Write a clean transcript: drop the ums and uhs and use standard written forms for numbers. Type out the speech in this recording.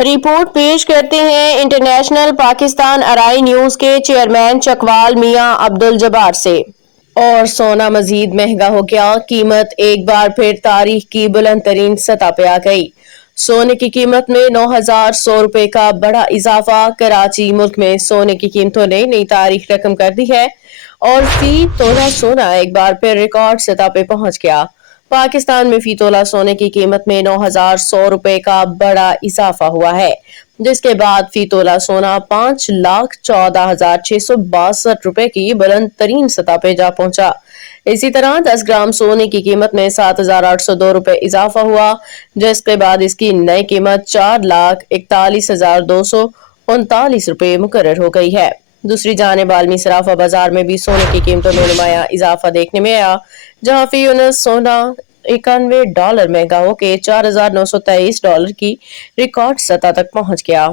Report پیش کرتے ہیں انٹرنیشنل پاکستان ارائی نیوز کے چیئرمین چکوال میاں عبدالجبار سے۔ اور سونا مزید مہنگا ہو گیا، قیمت ایک بار پھر تاریخ کی بلند ترین سطح پہ آ گئی۔ سونے کی قیمت میں 9,100 روپے کا بڑا اضافہ۔ کراچی ملک میں سونے کی قیمتوں نے نئی تاریخ رقم کر دی ہے اور فی تولہ سونا ایک بار پھر ریکارڈ سطح پہ پہنچ گیا۔ پاکستان میں فی تولہ سونے کی قیمت میں 9,100 روپے کا بڑا اضافہ ہوا ہے، جس کے بعد فی تولہ سونا 5,14,662 روپے کی بلند ترین سطح پہ جا پہنچا۔ اسی طرح 10 گرام سونے کی قیمت میں 7,802 روپے اضافہ ہوا، جس کے بعد اس کی نئی قیمت 4,41,239 روپے مقرر ہو گئی ہے۔ دوسری جانب عالمی صرافہ بازار میں بھی سونے کی قیمتوں میں نمایاں اضافہ دیکھنے میں آیا، جہاں فی اونس سونا $91 مہنگا ہو کے $4,923 کی ریکارڈ سطح تک پہنچ گیا۔